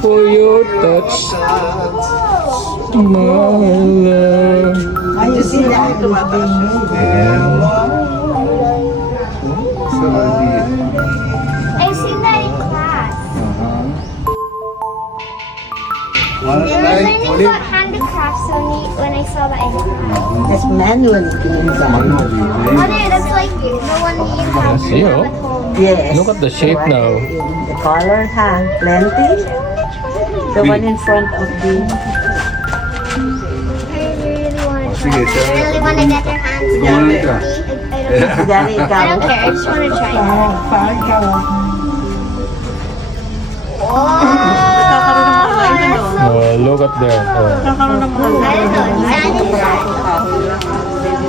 For your touch, my love. I just see that I've seen that in class. Last And I was night, learning ulit. about handicrafts when I saw that in class. That's manual. Mother, that's like the one you have See, oh. at home. Yes. Look at the shape now. The color, huh? Plenty. The one in front of the... I really want to try it. Sige, I really want to get your hands dirty. Tumulong ka. Dali I ikaw. don't care. I just want to try it. Oh, Oh, look at there. Oh. I don't know.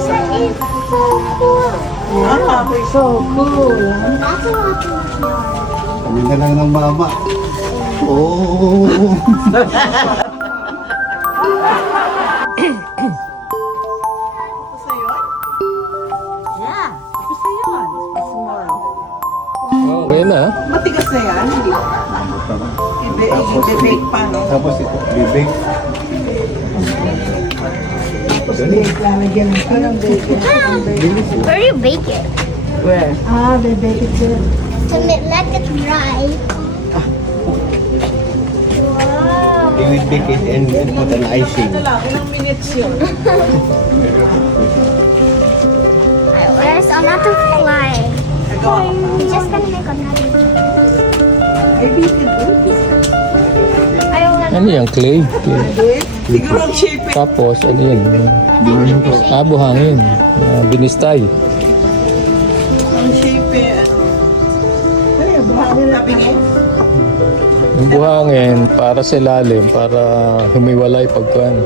Sand is So cool. Lots of yards. Kami na lang ng mama. Oh. Yeah. Gusto yun. Small. Okay na. Matigas na yan, hindi ba? I-bake pa, no? Tapos ito, bibig. Bake, lalagyan ko ng bacon. Where do you bake it? Where? Ah, they bake it too. To let it dry. Wow. They will bake it and put an icing. Ilang minutes yun? Where's another fly? He's just gonna make another. Maybe you can do it. I want Ano yan? Clay? Siguro ang shape eh. Tapos, ano yan? Buhangin. Binistay. Ang shape eh, ano. Ano yung buhangin na bingin? Yung buhangin para sa ilalim, para humiwalay pagkuhan.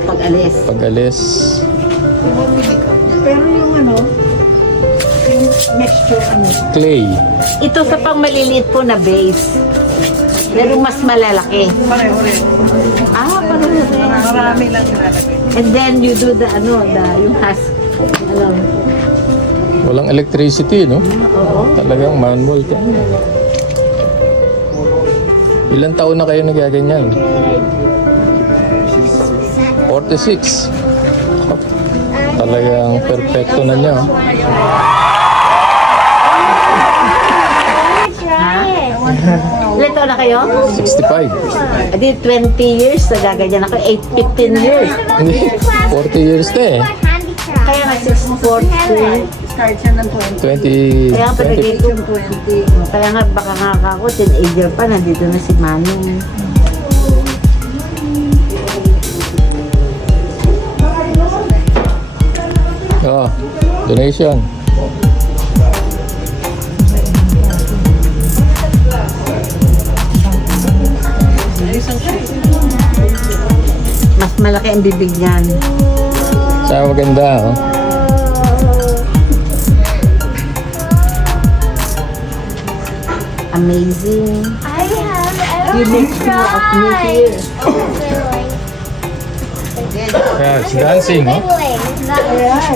Pag-alis. Pag-alis. Pero yung ano, yung mixture ano. Clay. Ito sa pang maliliit po na base. Pero mas malalaki. Pareho rin. Pareho rin. Marami lang nilalagay. And then you do the yung husk. Walang electricity, no? Oo. Talagang manual ka. Ilang taon na kayo nagaganyan? 46. Talagang perfecto na niya. try it. Ilan taon na kayo? 65. Adi 20 years, nagaganyan ako. 15 years. Hindi, 40 years na eh. Handicraft. Kaya nga 640. Start siya ng 20, 20. Kaya nga palagay 20. ko 20. Kaya nga baka nga ako, teenager pa, nandito na si Manong. Oh, donation. Mas malaki ang bibig niyan. Sa maganda, oh. Amazing. I You make two of me here. Yeah, it's dancing, oh.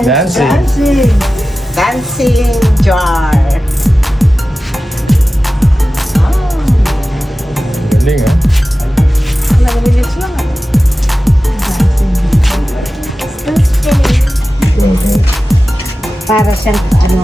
Dancing. Dancing. Dancing jar. Galing, ah. Ilang minutes lang ano. Para siyang ano,